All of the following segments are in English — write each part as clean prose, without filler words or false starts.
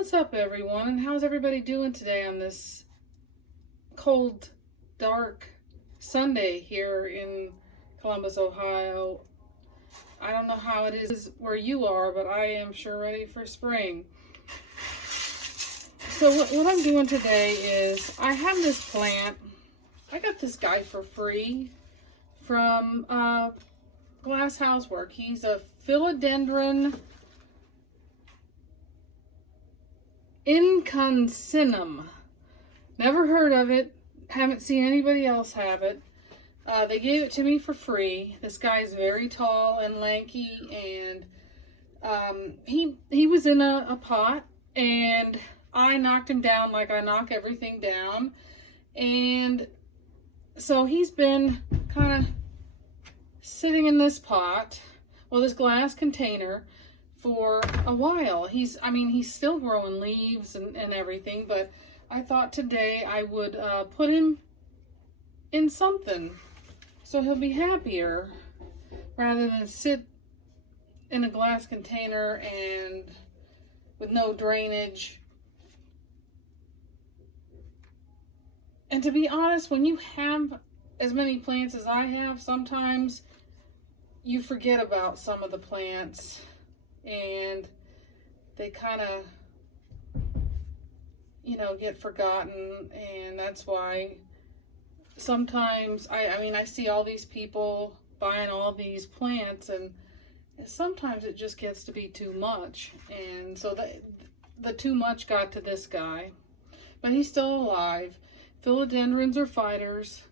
What's up, everyone, and how's everybody doing today on this cold, dark Sunday here in Columbus, Ohio? I don't know how it is where you are, but I am sure ready for spring. So what I'm doing today is I have this plant. I got this guy for free from Glass Housework. He's a philodendron inconcinum. Never heard of it. Haven't seen anybody else have it. They gave it to me for free. This guy is very tall and lanky, and he was in a pot, and I knocked him down like I knock everything down. And so he's been kind of sitting in this pot, well, this glass container, for a while. He's still growing leaves and everything, but I thought today I would put him in something so he'll be happier rather than sit in a glass container and with no drainage. And to be honest, when you have as many plants as I have, sometimes you forget about some of the plants and they kind of, get forgotten. And that's why sometimes I see all these people buying all these plants, and sometimes it just gets to be too much. And so the too much got to this guy, but he's still alive. Philodendrons are fighters.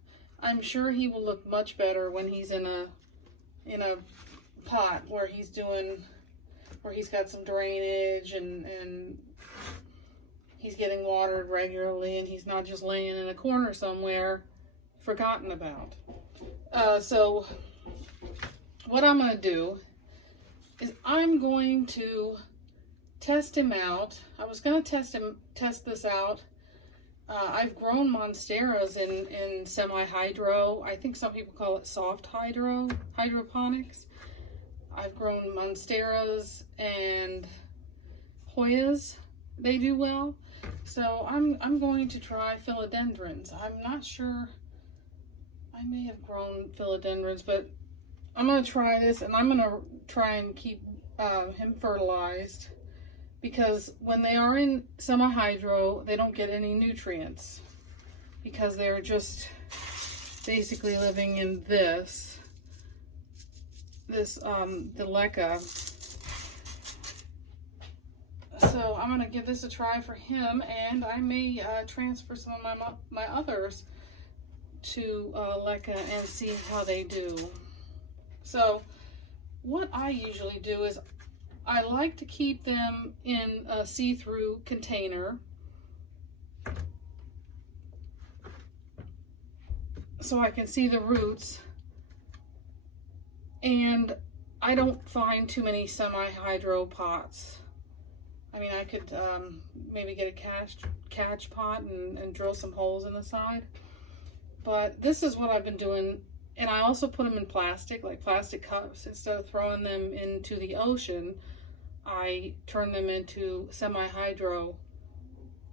I'm sure he will look much better when he's in a pot where he's got some drainage and he's getting watered regularly, and he's not just laying in a corner somewhere forgotten about. So what I'm going to do is I'm going to test him out. I was going to test this out. I've grown monsteras in semi-hydro. I think some people call it soft hydroponics. I've grown monsteras and Hoyas. They do well. So I'm going to try philodendrons. I'm not sure. I may have grown philodendrons, but I'm going to try this, and I'm going to try and keep him fertilized, because when they are in semi-hydro, they don't get any nutrients because they're just basically living in this Deleca. So I'm going to give this a try for him, and I may transfer some of my others to Leca and see how they do. So what I usually do is I like to keep them in a see-through container so I can see the roots, and I don't find too many semi-hydro pots. I could maybe get a catch pot and drill some holes in the side, but this is what I've been doing. And I also put them in plastic, like plastic cups. Instead of throwing them into the ocean, I turn them into semi-hydro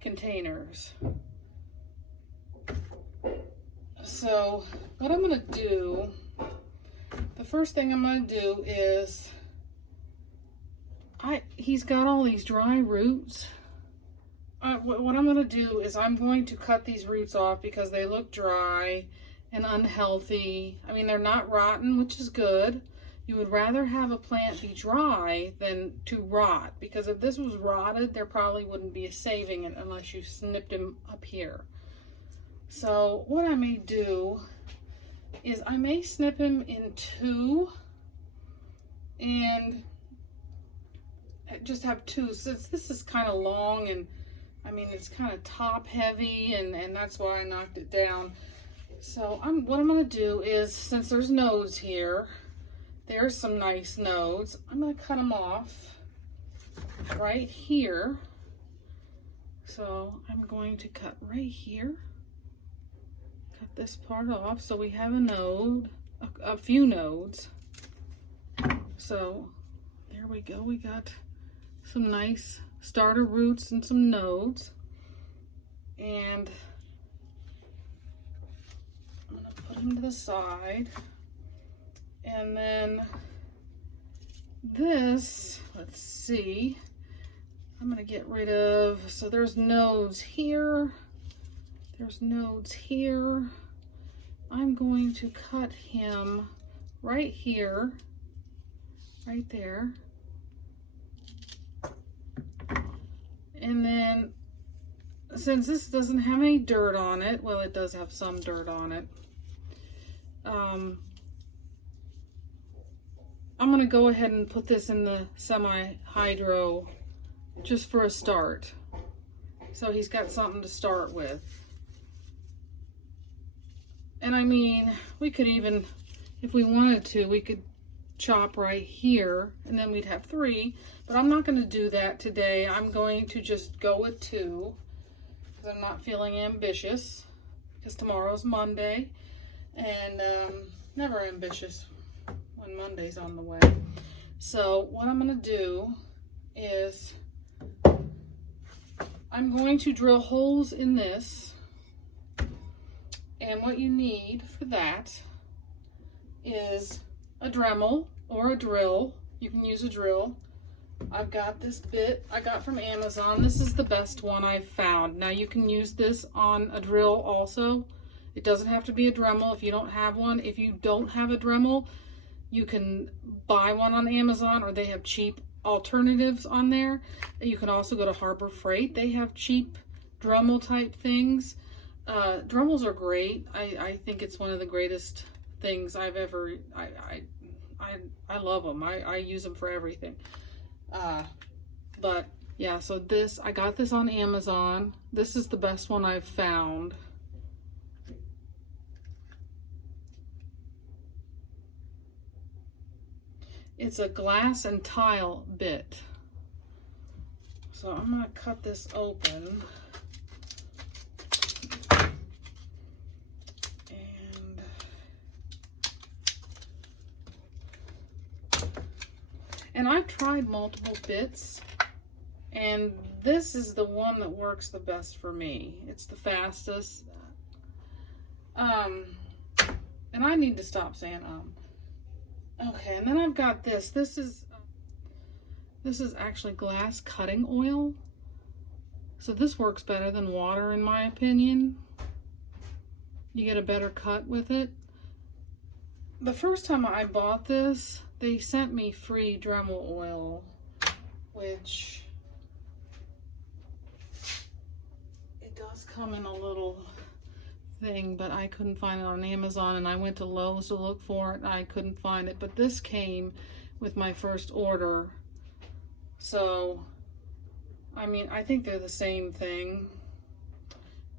containers. So what I'm going to do, the first thing I'm going to do is, he's got all these dry roots. What I'm going to do is I'm going to cut these roots off because they look dry and unhealthy. They're not rotten, which is good. You would rather have a plant be dry than to rot, because if this was rotted, there probably wouldn't be a saving it unless you snipped him up here. So what I may do is I may snip him in two and just have two, since this is kind of long, and it's kind of top heavy, and that's why I knocked it down. So what I'm going to do is, since there's nodes here, there's some nice nodes, I'm going to cut them off right here. So I'm going to cut right here, cut this part off so we have a node, a few nodes. So there we go, we got some nice starter roots and some nodes. And I'm going to put him to the side. And then this, let's see, I'm going to get rid of, so there's nodes here. There's nodes here. I'm going to cut him right here, right there. And then, since this doesn't have any dirt on it, well, it does have some dirt on it. I'm going to go ahead and put this in the semi-hydro just for a start. So he's got something to start with. And I mean, we could even, if we wanted to, we could chop right here and then we'd have 3. But I'm not going to do that today. I'm going to just go with 2 because I'm not feeling ambitious because tomorrow's Monday. And never ambitious when Monday's on the way. So what I'm going to do is I'm going to drill holes in this. And what you need for that is a Dremel or a drill. You can use a drill. I've got this bit I got from Amazon. This is the best one I've found. Now you can use this on a drill also. It doesn't have to be a Dremel if you don't have one. If you don't have a Dremel, you can buy one on Amazon, or they have cheap alternatives on there. You can also go to Harbor Freight. They have cheap Dremel type things. Dremels are great. I think it's one of the greatest things I've ever, I love them. I use them for everything. But yeah, so this, I got this on Amazon. This is the best one I've found. It's a glass and tile bit. So I'm going to cut this open. And I've tried multiple bits, and this is the one that works the best for me. It's the fastest. And I need to stop saying Okay, and then I've got this. This is actually glass cutting oil. So this works better than water in my opinion. You get a better cut with it. The first time I bought this, they sent me free Dremel oil, which it does come in a little thing, but I couldn't find it on Amazon, and I went to Lowe's to look for it and I couldn't find it. But this came with my first order. So, I mean, I think they're the same thing.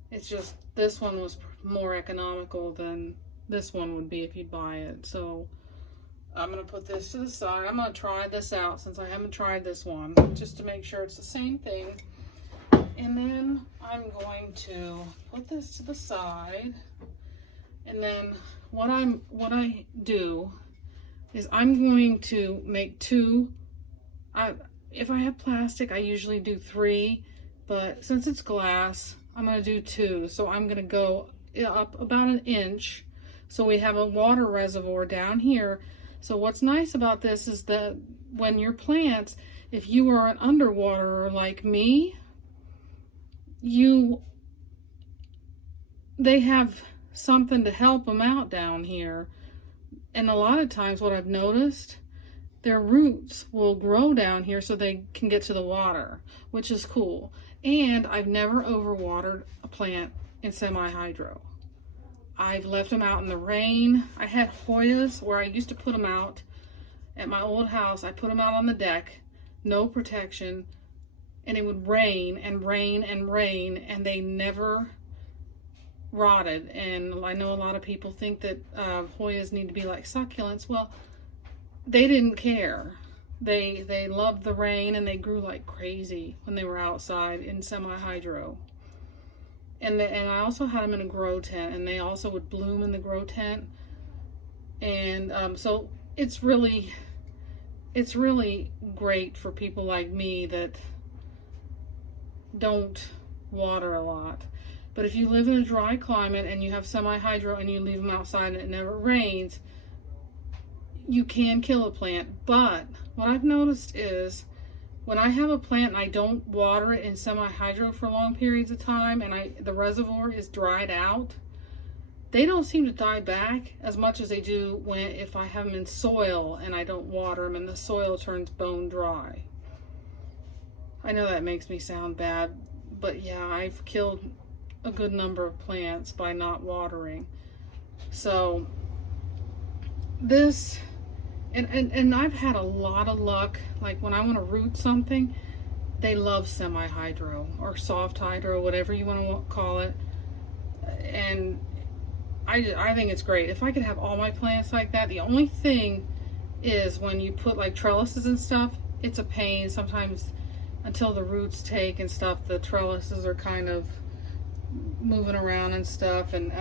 It's just this one was more economical than this one would be if you'd buy it. So I'm going to put this to the side. I'm going to try this out since I haven't tried this one, just to make sure it's the same thing. And then I'm going to put this to the side. And then what I do is I'm going to make 2. If I have plastic, I usually do 3, but since it's glass, I'm going to do 2. So I'm going to go up about 1 inch. So we have a water reservoir down here. So what's nice about this is that when your plants, if you are an underwaterer like me, they have something to help them out down here. And a lot of times what I've noticed, their roots will grow down here so they can get to the water, which is cool. And I've never overwatered a plant in semi-hydro. I've left them out in the rain. I had Hoyas where I used to put them out at my old house. I put them out on the deck, no protection, and it would rain and rain and rain, and they never rotted. And I know a lot of people think that Hoyas need to be like succulents. Well, they didn't care. They loved the rain, and they grew like crazy when they were outside in semi-hydro. And I also had them in a grow tent, and they also would bloom in the grow tent. And so it's really great for people like me that don't water a lot. But if you live in a dry climate and you have semi-hydro and you leave them outside and it never rains, you can kill a plant. But what I've noticed is when I have a plant and I don't water it in semi-hydro for long periods of time and the reservoir is dried out, they don't seem to die back as much as they do if I have them in soil and I don't water them and the soil turns bone dry. I know that makes me sound bad, but yeah, I've killed a good number of plants by not watering. So this, and I've had a lot of luck. Like when I want to root something, they love semi-hydro or soft hydro, whatever you want to call it. And I think it's great. If I could have all my plants like that, the only thing is when you put like trellises and stuff, it's a pain. Sometimes until the roots take and stuff, the trellises are kind of moving around and stuff. And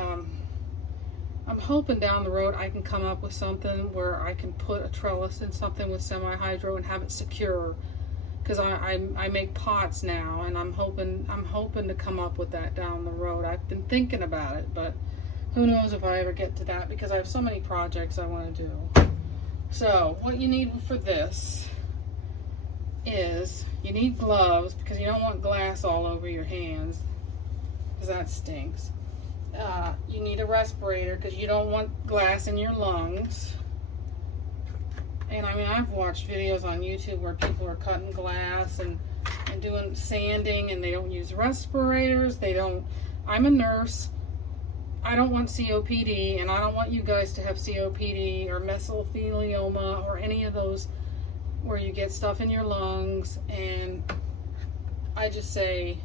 I'm hoping down the road I can come up with something where I can put a trellis in something with semi-hydro and have it secure. Because I make pots now, and I'm hoping to come up with that down the road. I've been thinking about it, but who knows if I ever get to that, because I have so many projects I want to do. So what you need for this is you need gloves, because you don't want glass all over your hands, because that stinks. You need a respirator, because you don't want glass in your lungs. And I mean, I've watched videos on YouTube where people are cutting glass and doing sanding, and they don't use respirators. I'm a nurse. I don't want COPD, and I don't want you guys to have COPD or mesothelioma or any of those where you get stuff in your lungs. And I just say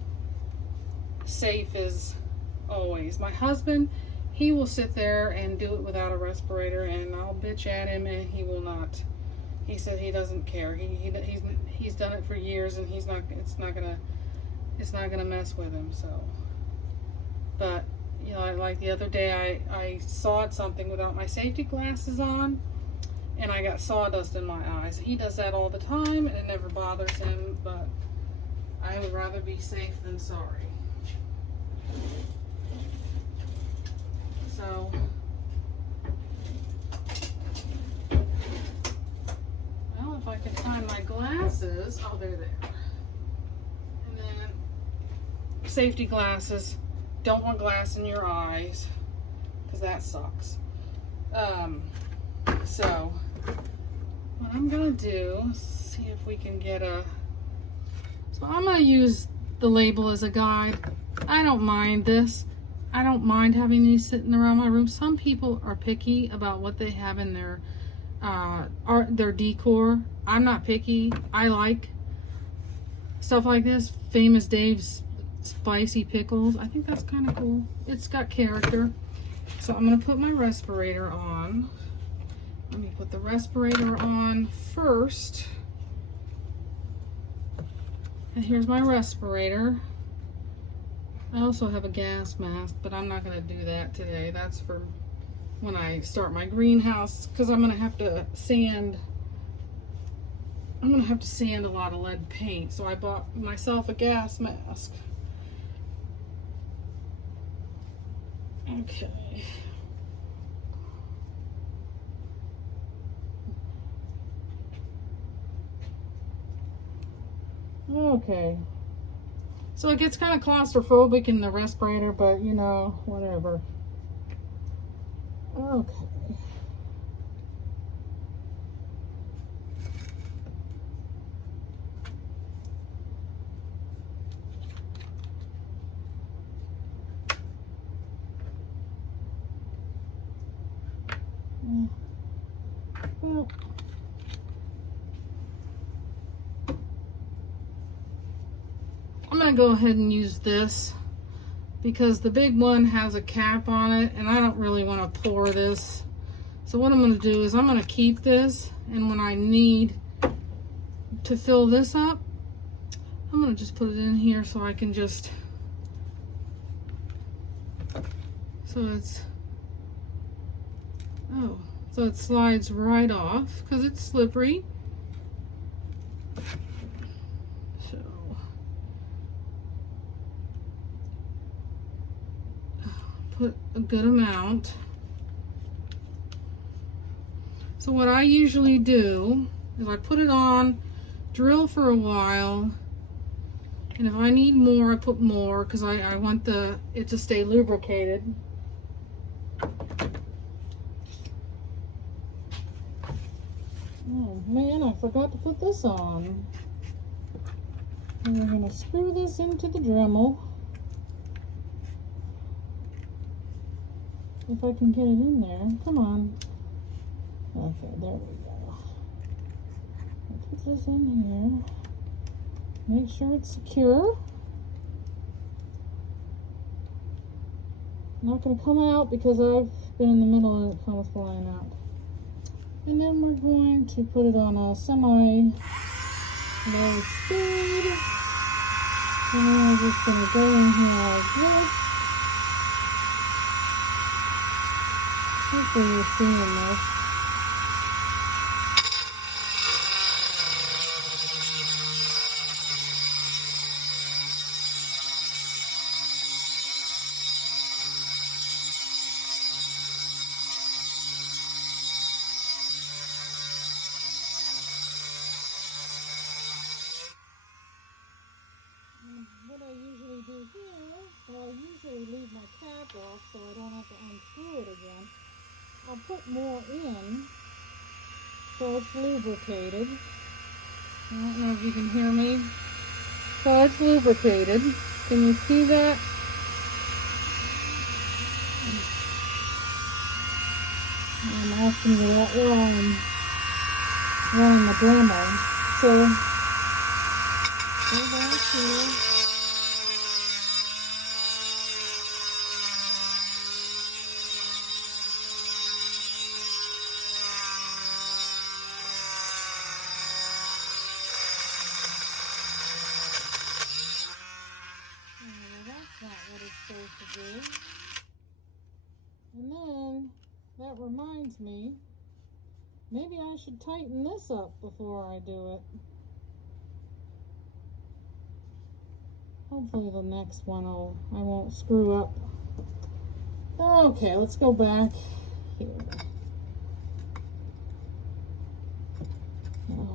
safe is always. My husband, he will sit there and do it without a respirator, and I'll bitch at him, and he will not. He said he doesn't care. He's done it for years, and it's not gonna mess with him. So, but you know, like the other day, I sawed something without my safety glasses on, and I got sawdust in my eyes. He does that all the time, and it never bothers him, but I would rather be safe than sorry. So, well, if I can find my glasses, oh, they're there. And then safety glasses. Don't want glass in your eyes, because that sucks. So what I'm gonna do is see if we can get so I'm gonna use the label as a guide. I don't mind this. I don't mind having these sitting around my room. Some people are picky about what they have in their decor. I'm not picky. I like stuff like this. Famous Dave's spicy pickles. I think that's kind of cool. It's got character. So I'm going to put my respirator on. Let me put the respirator on first. And here's my respirator. I also have a gas mask, but I'm not going to do that today. That's for when I start my greenhouse, because I'm going to have to sand. I'm going to have to sand a lot of lead paint. So I bought myself a gas mask. Okay. Okay. So it gets kind of claustrophobic in the respirator, but you know, whatever. Okay. Well, I'm going to go ahead and use this because the big one has a cap on it and I don't really want to pour this. So what I'm going to do is I'm going to keep this, and when I need to fill this up, I'm going to just put it in here so I can just, so it slides right off because it's slippery. So put a good amount. So what I usually do is I put it on, drill for a while, and if I need more, I put more because I want it to stay lubricated. Oh man, I forgot to put this on. And we're going to screw this into the Dremel. If I can get it in there. Come on. Okay, there we go. I'll put this in here. Make sure it's secure. Not going to come out because I've been in the middle and it comes flying out. And then we're going to put it on a semi-low speed. And then we're just going to go in here like this. Hopefully you're seeing this. What I usually do here, well, I usually leave my cap off so I don't have to unscrew it again. I'll put more in so it's lubricated. I don't know if you can hear me. So it's lubricated. Can you see that? I'm asking you that while I'm running the demo. So go back here. That's not what it's supposed to do. And then that reminds me, maybe I should tighten this up before I do it. Hopefully the next one I won't screw up. Okay, let's go back here. Now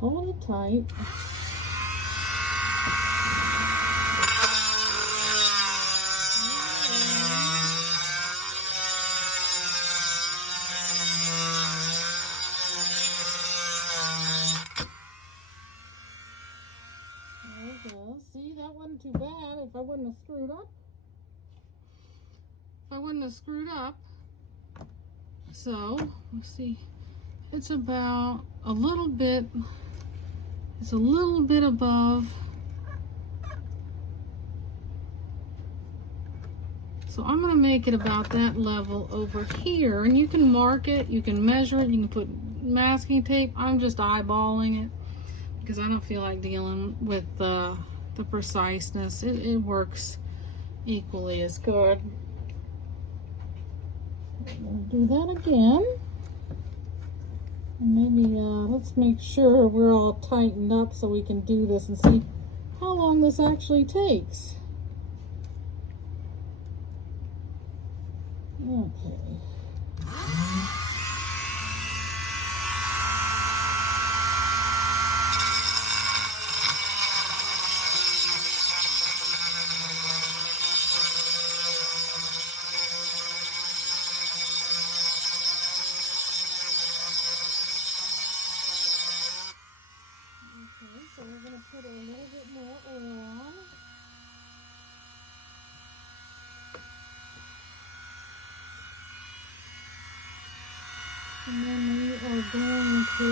hold it tight. See, that wasn't too bad if I wouldn't have screwed up. So, let's see. It's about a little bit above. So I'm going to make it about that level over here. And you can mark it, you can measure it, you can put masking tape. I'm just eyeballing it because I don't feel like dealing with the preciseness. It works equally as good. We'll do that again. And maybe let's make sure we're all tightened up so we can do this and see how long this actually takes. Okay. So we're going to put a little bit more oil on. And then we are going to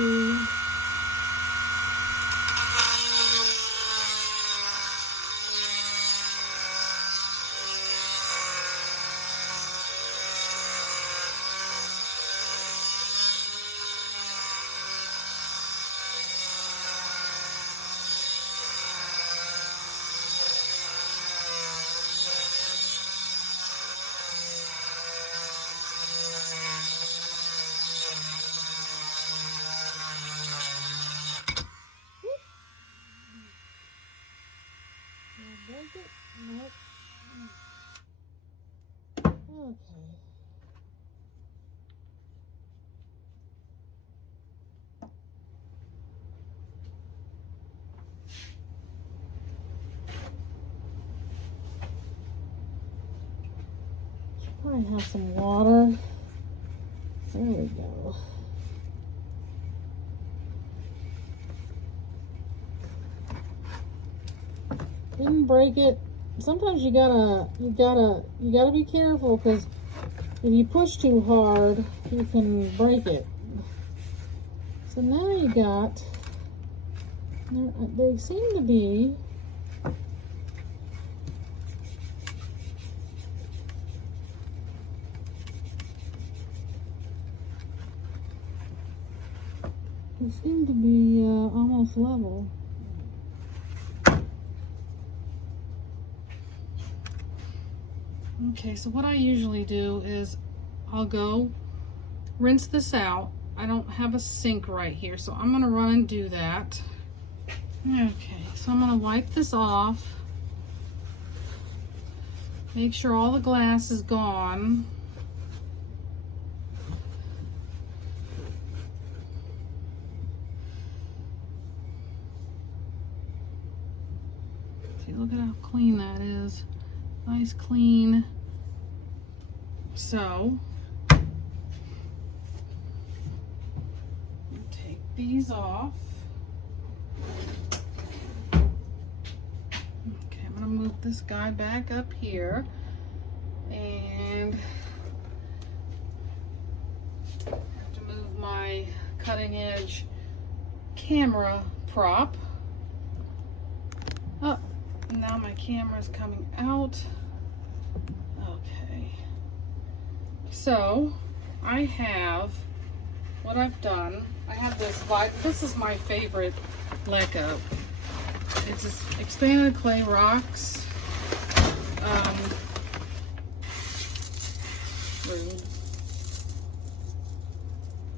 Okay. Should probably have some water. There we go. Didn't break it. Sometimes you gotta be careful, because if you push too hard, you can break it. So now you got, they seem to be, almost level. Okay, so what I usually do is I'll go rinse this out. I don't have a sink right here, so I'm gonna run and do that. Okay, so I'm gonna wipe this off. Make sure all the glass is gone. See, look at how clean that is. Nice, clean. So, take these off. Okay, I'm gonna move this guy back up here, and I have to move my cutting edge camera prop. Oh, now my camera's coming out. Okay. So, I have, what I've done, I have this is my favorite Leco. It's this expanded clay rocks.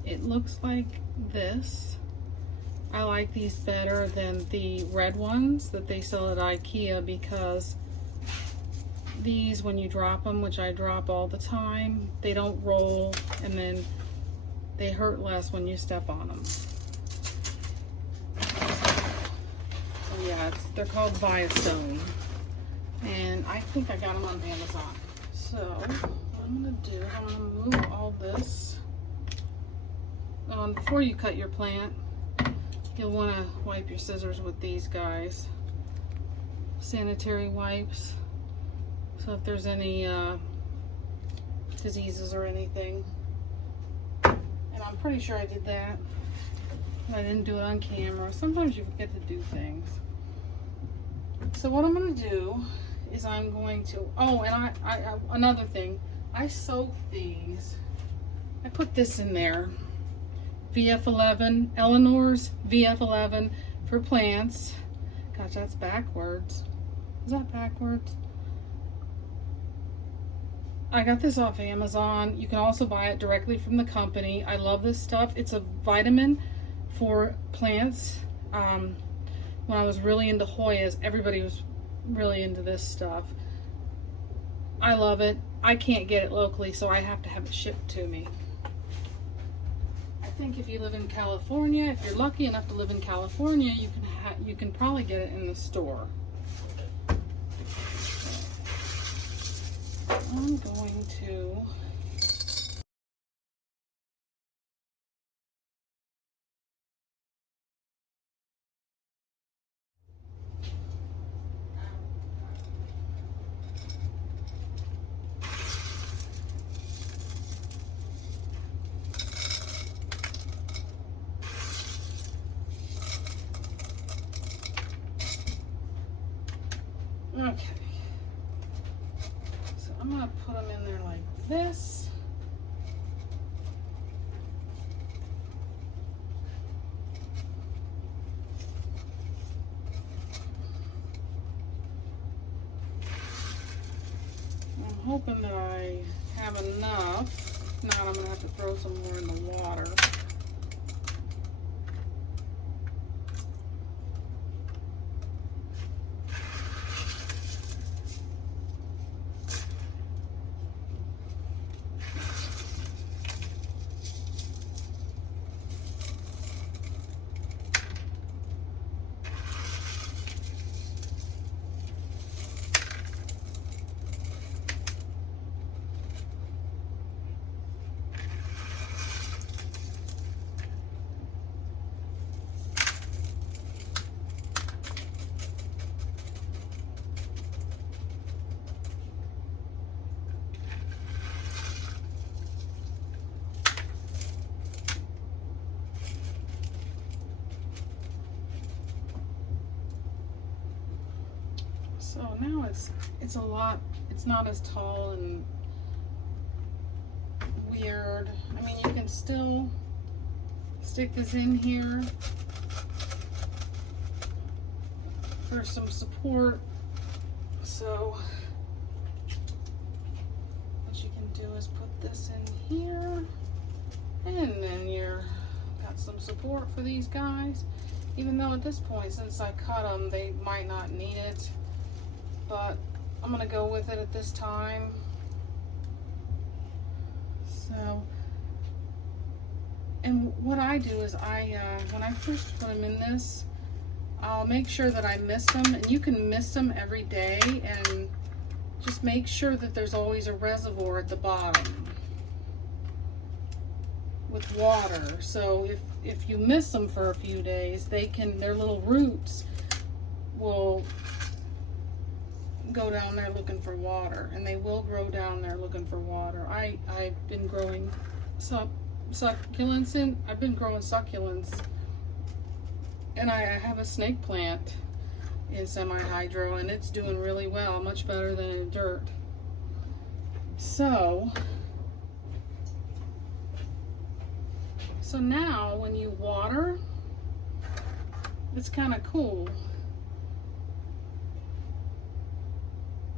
It looks like this. I like these better than the red ones that they sell at IKEA, because these, when you drop them, which I drop all the time, they don't roll, and then they hurt less when you step on them. So yeah, they're called Viastone, and I think I got them on Amazon. So what I'm gonna do is I'm gonna move all this. Before you cut your plant, you'll want to wipe your scissors with these guys, sanitary wipes, so if there's any diseases or anything. And I'm pretty sure I did that. I didn't do it on camera. Sometimes you forget to do things. So what I'm going to do is I'm going to, oh, and I another thing, I soak these. I put this in there. VF11, Eleanor's VF11 for plants. Gosh, that's backwards. Is that backwards? I got this off Amazon. You can also buy it directly from the company. I love this stuff. It's a vitamin for plants. When I was really into Hoyas, everybody was really into this stuff. I love it. I can't get it locally, so I have to have it shipped to me. I think if you live in California, if you're lucky enough to live in California, you can probably get it in the store. I'm going to okay. So I'm going to put them in there like this. I'm hoping that I have enough. If not, I'm going to have to throw some more in the water. So now it's a lot, it's not as tall and weird. I mean, you can still stick this in here for some support. So what you can do is put this in here, and then you're got some support for these guys. Even though at this point, since I cut them, they might not need it, but I'm gonna go with it at this time. So, and what I do is when I first put them in this, I'll make sure that I mist them, and you can mist them every day, and just make sure that there's always a reservoir at the bottom with water. So if you miss them for a few days, their little roots will go down there looking for water, and they will grow down there looking for water. I've been growing succulents, and I have a snake plant in semi-hydro, and it's doing really well, much better than in dirt. So now when you water, it's kind of cool.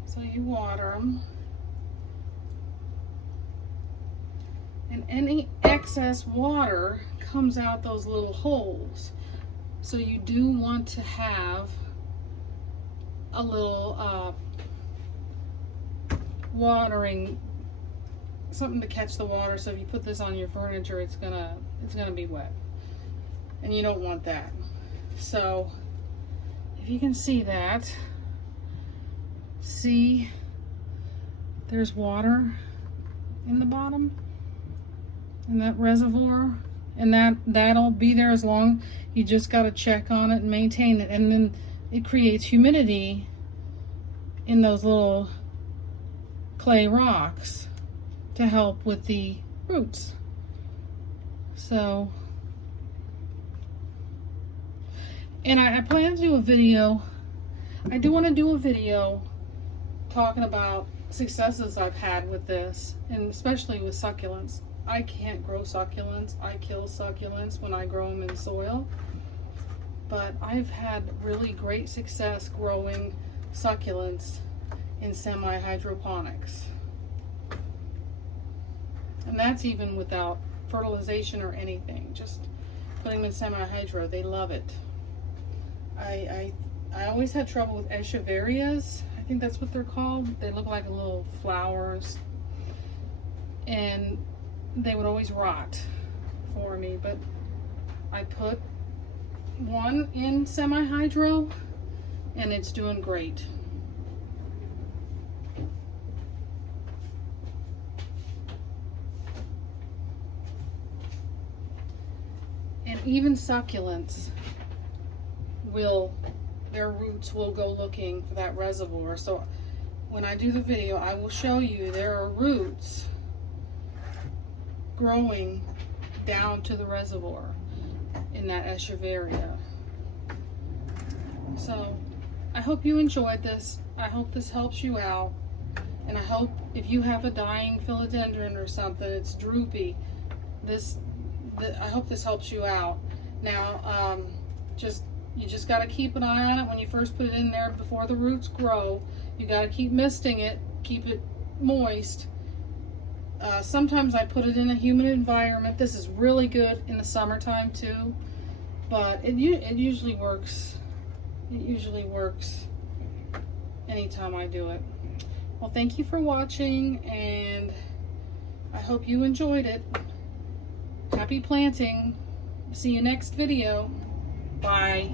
So you water them, and any excess water comes out those little holes. So you do want to have a little watering, something to catch the water. So if you put this on your furniture, it's gonna be wet, and you don't want that. So if you can see that, see there's water in the bottom in that reservoir, and that'll be there as long. You just got to check on it and maintain it, and then it creates humidity in those little clay rocks to help with the roots. So, and I plan to do a video. I do want to do a video talking about successes I've had with this, and especially with succulents. I can't grow succulents. I kill succulents when I grow them in soil. But I've had really great success growing succulents in semi-hydroponics. And that's even without fertilization or anything. Just putting them in semi-hydro. They love it. I always had trouble with echeverias. I think that's what they're called. They look like little flowers. And they would always rot for me, but I put one in semi-hydro, and it's doing great. And even succulents their roots will go looking for that reservoir. So when I do the video, I will show you there are roots growing down to the reservoir in that echeveria. So I hope you enjoyed this. I hope this helps you out, and I hope if you have a dying philodendron or something, it's droopy, I hope this helps you out. Now you just got to keep an eye on it when you first put it in there before the roots grow. You got to keep misting it, keep it moist. Sometimes I put it in a humid environment. This is really good in the summertime too, but it usually works. It usually works anytime I do it. Well, thank you for watching, and I hope you enjoyed it. Happy planting. See you next video. Bye.